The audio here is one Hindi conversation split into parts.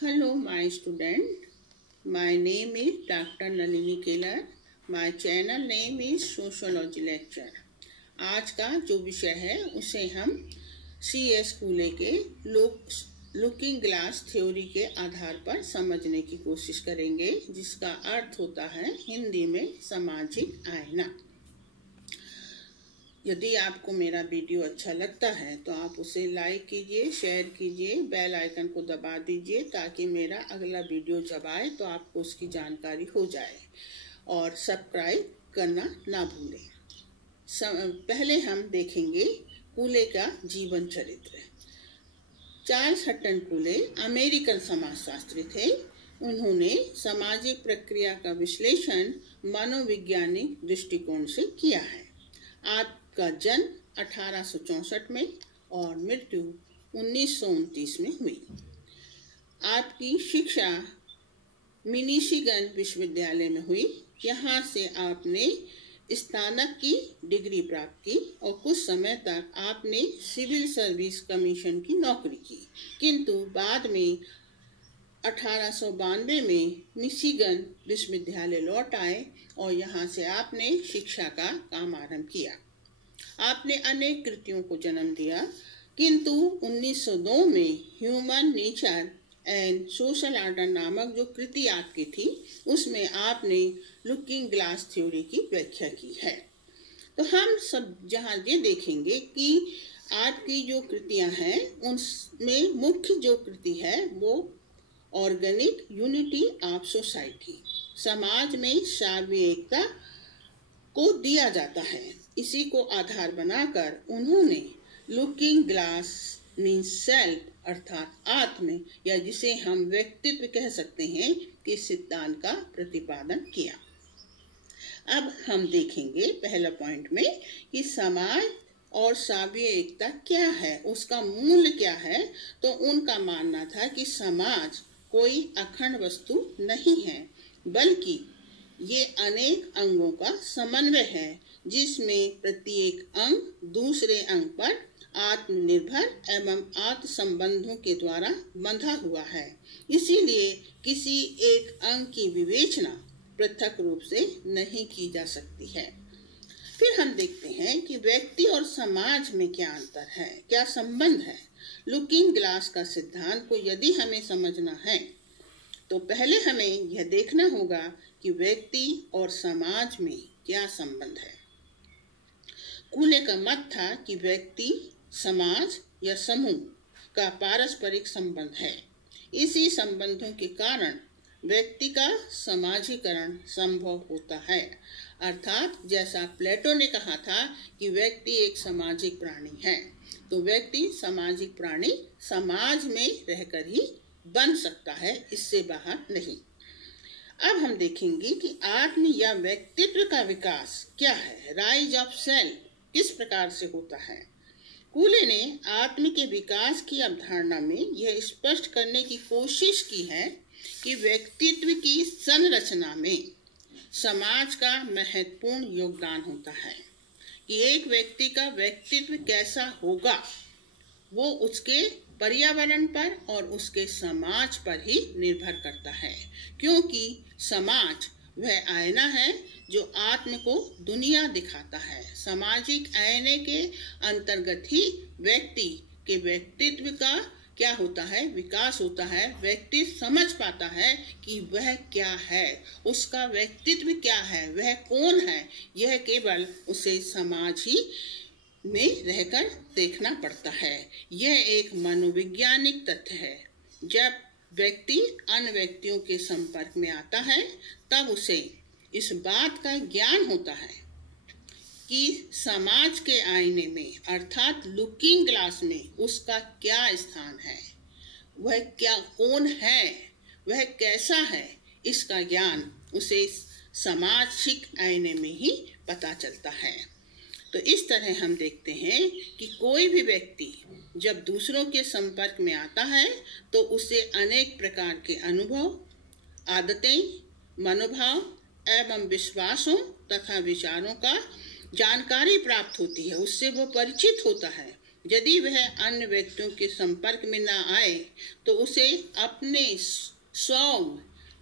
Hello, my student. My name is Dr. Nalini Keller. My channel name is Sociology Lecture. आज का जो विषय है उसे हम C.S. कूले के लुकिंग ग्लास थ्योरी के आधार पर समझने की कोशिश करेंगे, जिसका अर्थ होता है हिंदी में सामाजिक आईना। यदि आपको मेरा वीडियो अच्छा लगता है तो आप उसे लाइक कीजिए, शेयर कीजिए, बेल आइकन को दबा दीजिए ताकि मेरा अगला वीडियो जब आए तो आपको उसकी जानकारी हो जाए, और सब्सक्राइब करना ना भूलें। पहले हम देखेंगे कूले का जीवन चरित्र। चार्ल्स हटन कूले अमेरिकन समाजशास्त्री थे। उन्होंने सामाजिक प्रक्रिया का विश्लेषण मनोवैज्ञानिक दृष्टिकोण से किया है। आपका जन्म 1864 में और मृत्यु 1929 में हुई। आपकी शिक्षा मिशिगन विश्वविद्यालय में हुई। यहाँ से आपने स्नातक की डिग्री प्राप्त की और कुछ समय तक आपने सिविल सर्विस कमीशन की नौकरी की, किंतु बाद में 1892 में मिशिगन विश्वविद्यालय लौट आए और यहाँ से आपने शिक्षा का काम आरंभ किया। आपने अनेक कृतियों को जन्म दिया, किंतु 1902 में human nature and social order नामक जो कृति आपकी थी उसमें आपने लुकिंग ग्लास थ्योरी की व्याख्या की है। तो हम सब जहाँ ये देखेंगे कि आपकी जो कृतियाँ हैं उनमें मुख्य जो कृति है वो ऑर्गेनिक यूनिटी ऑफ सोसाइटी, समाज में सार्वजनिक एकता को दिया जाता है। इसी को आधार बनाकर उन्होंने लुकिंग ग्लास मीन्स सेल्फ अर्थात आत्म, या जिसे हम व्यक्तित्व कह सकते हैं, कि सिद्धांत का प्रतिपादन किया। अब हम देखेंगे पहला पॉइंट में कि समाज और सार्वजनिक एकता क्या है, उसका मूल क्या है। तो उनका मानना था कि समाज कोई अखंड वस्तु नहीं है, बल्कि ये अनेक अंगों का समन्वय है, जिसमें प्रत्येक अंग दूसरे अंग पर आत्मनिर्भर एवं आत्म संबंधों के द्वारा बंधा हुआ है। इसीलिए किसी एक अंग की विवेचना पृथक रूप से नहीं की जा सकती है। फिर हम देखते हैं कि व्यक्ति और समाज में क्या अंतर है, क्या संबंध है। लुकिंग ग्लास का सिद्धांत को यदि हमें समझना है तो पहले हमें यह देखना होगा कि व्यक्ति और समाज में क्या संबंध है। कूले का मत था कि व्यक्ति समाज या समूह का पारस्परिक संबंध है। इसी संबंधों के कारण व्यक्ति का समाजीकरण संभव होता है। अर्थात जैसा प्लेटो ने कहा था कि व्यक्ति एक सामाजिक प्राणी है, तो व्यक्ति सामाजिक प्राणी समाज में रहकर ही बन सकता है, इससे बाहर नहीं। अब हम देखेंगे कि आत्म या व्यक्तित्व का विकास क्या है, राइज ऑफ सेल्फ किस प्रकार से होता है। कूले ने आत्म के विकास की अवधारणा में यह स्पष्ट करने की कोशिश की है कि व्यक्तित्व की संरचना में समाज का महत्वपूर्ण योगदान होता है। कि एक व्यक्ति का व्यक्तित्व कैसा होगा वो उसके पर्यावरण पर और उसके समाज पर ही निर्भर करता है, क्योंकि समाज वह आईना है जो आत्म को दुनिया दिखाता है। सामाजिक आईने के अंतर्गत ही व्यक्ति के व्यक्तित्व का क्या होता है, विकास होता है। व्यक्ति समझ पाता है कि वह क्या है, उसका व्यक्तित्व क्या है, वह कौन है। यह केवल उसे समाज ही में रहकर देखना पड़ता है। यह एक मनोवैज्ञानिक तथ्य है। जब व्यक्ति अन्य व्यक्तियों के संपर्क में आता है तब उसे इस बात का ज्ञान होता है कि समाज के आईने में अर्थात लुकिंग ग्लास में उसका क्या स्थान है, वह क्या कौन है, वह कैसा है। इसका ज्ञान उसे सामाजिक आईने में ही पता चलता है। तो इस तरह हम देखते हैं कि कोई भी व्यक्ति जब दूसरों के संपर्क में आता है तो उसे अनेक प्रकार के अनुभव, आदतें, मनोभाव एवं विश्वासों तथा विचारों का जानकारी प्राप्त होती है। उससे वो परिचित होता है। यदि वह अन्य व्यक्तियों के संपर्क में न आए तो उसे अपने स्व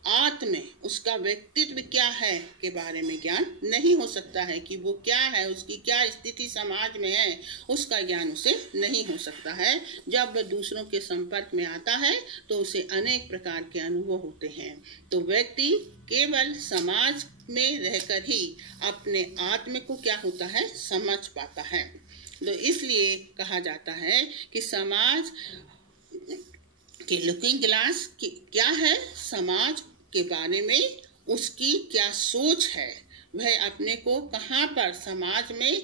आत्म उसका व्यक्तित्व क्या है के बारे में ज्ञान नहीं हो सकता है, कि वो क्या है, उसकी क्या स्थिति समाज में है, उसका ज्ञान उसे नहीं हो सकता है। जब वह दूसरों के संपर्क में आता है तो उसे अनेक प्रकार के अनुभव होते हैं। तो व्यक्ति केवल समाज में रहकर ही अपने आत्म को क्या होता है समझ पाता है। तो इसलिए कहा जाता है कि समाज के लुकिंग ग्लास क्या है, समाज के बारे में उसकी क्या सोच है, वह अपने को कहाँ पर समाज में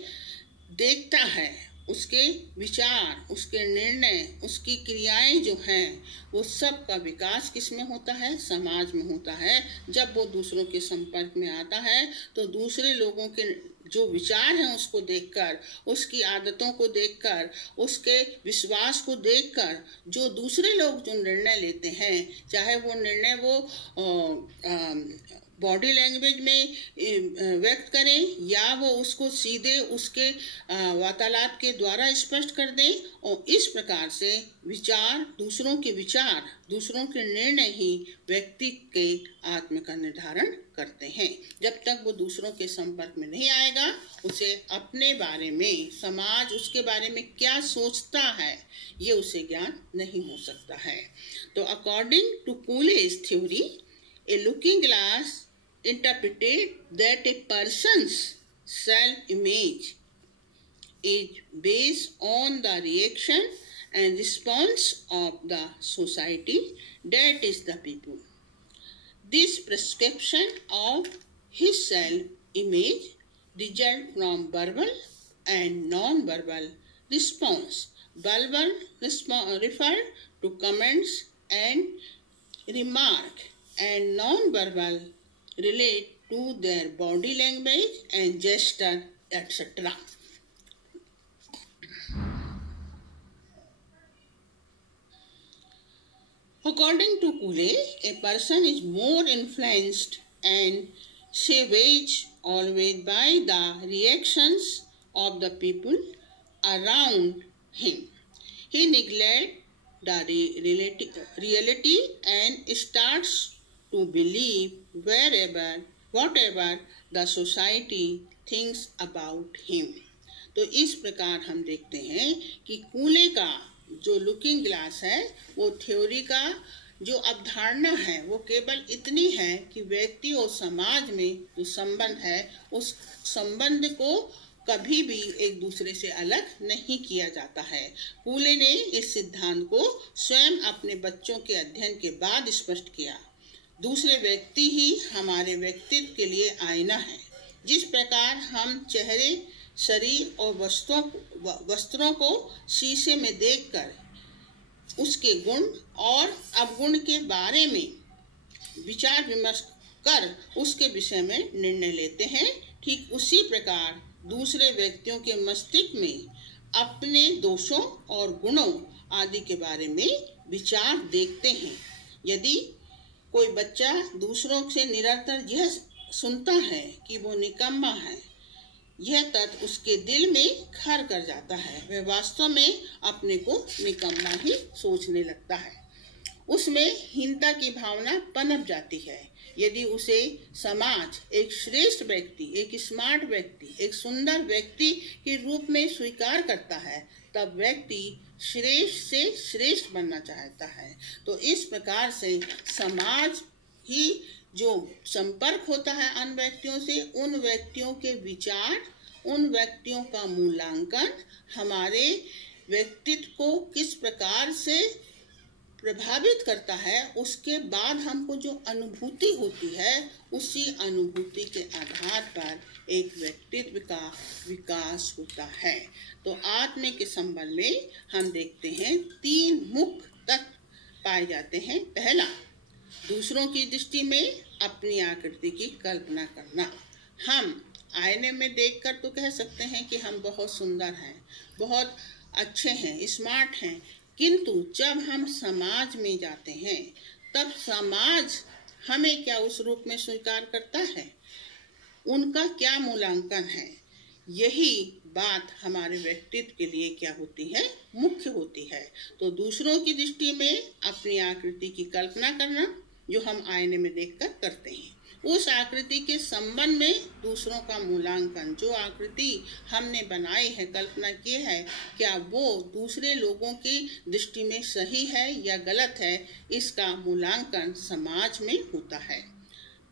देखता है, उसके विचार, उसके निर्णय, उसकी क्रियाएं जो हैं वो सब का विकास किस में होता है, समाज में होता है। जब वो दूसरों के संपर्क में आता है तो दूसरे लोगों के जो विचार हैं उसको देखकर, उसकी आदतों को देखकर, उसके विश्वास को देखकर जो दूसरे लोग जो निर्णय लेते हैं, चाहे वो निर्णय वो बॉडी लैंग्वेज में व्यक्त करें या वो उसको सीधे उसके वार्तालाप के द्वारा स्पष्ट कर दें, और इस प्रकार से विचार, दूसरों के विचार, दूसरों के निर्णय ही व्यक्ति के आत्म का निर्धारण करते हैं। जब तक वो दूसरों के संपर्क में नहीं आएगा, उसे अपने बारे में, समाज उसके बारे में क्या सोचता है, ये उसे ज्ञान नहीं हो सकता है। तो according to Cooley's theory, a looking glass interpreted that a person's self-image is based on the reaction and response of the society, that is the people. This prescription of his self-image result from verbal and non-verbal response. Verbal refer to comments and remark, and non-verbal relate to their body language and gesture, etc. According to Cooley, a person is more influenced and savage always by the reactions of the people around him. He neglects the reality and starts to believe whatever the society thinks about him. तो इस प्रकार हम देखते हैं कि कूले का जो लुकिंग ग्लास है, वो थ्योरी का जो अवधारणा है वो केवल इतनी है कि व्यक्ति और समाज में जो संबंध है, उस संबंध को कभी भी एक दूसरे से अलग नहीं किया जाता है। कूले ने इस सिद्धांत को स्वयं अपने बच्चों के अध्ययन के बाद स्पष्ट किया। दूसरे व्यक्ति ही हमारे व्यक्तित्व के लिए आईना है। जिस प्रकार हम चेहरे, शरीर और वस्त्रों को शीशे में देखकर उसके गुण और अवगुण के बारे में विचार विमर्श कर उसके विषय में निर्णय लेते हैं, ठीक उसी प्रकार दूसरे व्यक्तियों के मस्तिष्क में अपने दोषों और गुणों आदि के बारे में विचार देखते हैं। यदि कोई बच्चा दूसरों से निरंतर यह सुनता है कि वो निकम्मा है, यह तत्व उसके दिल में घर कर जाता है। वह वास्तव में अपने को निकम्मा ही सोचने लगता है। उसमें हीनता की भावना पनप जाती है। यदि उसे समाज एक श्रेष्ठ व्यक्ति, एक स्मार्ट व्यक्ति, एक सुंदर व्यक्ति के रूप में स्वीकार करता है, तब व्यक्ति श्रेष्ठ से श्रेष्ठ बनना चाहता है। तो इस प्रकार से समाज ही जो संपर्क होता है अन्य व्यक्तियों से, उन व्यक्तियों के विचार, उन व्यक्तियों का मूल्यांकन हमारे व्यक्तित्व को किस प्रकार से प्रभावित करता है, उसके बाद हमको जो अनुभूति होती है, उसी अनुभूति के आधार पर एक व्यक्तित्व का विकास होता है। तो आत्मा के संबंध में हम देखते हैं 3 मुख्य तत्व पाए जाते हैं। पहला, दूसरों की दृष्टि में अपनी आकृति की कल्पना करना। हम आईने में देखकर तो कह सकते हैं कि हम बहुत सुंदर हैं, बहुत अच्छे हैं, स्मार्ट हैं, किंतु जब हम समाज में जाते हैं तब समाज हमें क्या उस रूप में स्वीकार करता है, उनका क्या मूल्यांकन है, यही बात हमारे व्यक्तित्व के लिए क्या होती है, मुख्य होती है। तो दूसरों की दृष्टि में अपनी आकृति की कल्पना करना जो हम आईने में देखकर करते हैं, उस आकृति के संबंध में दूसरों का मूल्यांकन, जो आकृति हमने बनाई है, कल्पना की है, क्या वो दूसरे लोगों की दृष्टि में सही है या गलत है, इसका मूल्यांकन समाज में होता है।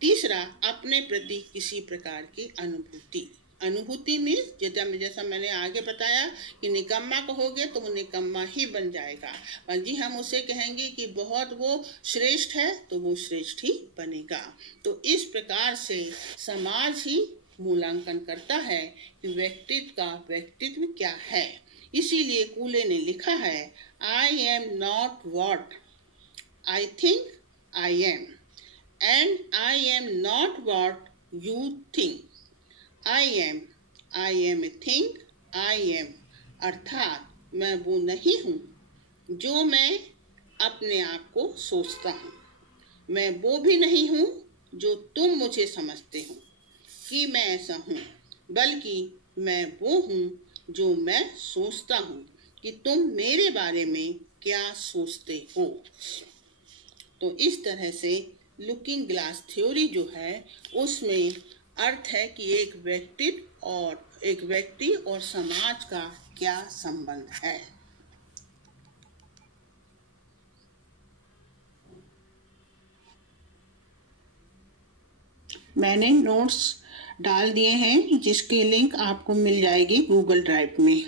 तीसरा, अपने प्रति किसी प्रकार की अनुभूति में जैसा मैंने आगे बताया कि निकम्मा कहोगे तो वो निकम्मा ही बन जाएगा, पर जी हम उसे कहेंगे कि बहुत वो श्रेष्ठ है तो वो श्रेष्ठ ही बनेगा। तो इस प्रकार से समाज ही मूल्यांकन करता है कि व्यक्तित्व का व्यक्तित्व क्या है। इसीलिए कूले ने लिखा है, I am not what I think I am, and I am not what you think. I am a thing, I am, अर्थात मैं वो नहीं हूँ जो मैं अपने आप को सोचता हूँ, मैं वो भी नहीं हूँ जो तुम मुझे समझते हो कि मैं ऐसा हूँ, बल्कि मैं वो हूँ जो मैं सोचता हूँ कि तुम मेरे बारे में क्या सोचते हो। तो इस तरह से लुकिंग ग्लास थ्योरी जो है उसमें अर्थ है कि एक व्यक्ति और समाज का क्या संबंध है। मैंने नोट्स डाल दिए हैं जिसकी लिंक आपको मिल जाएगी गूगल ड्राइव में।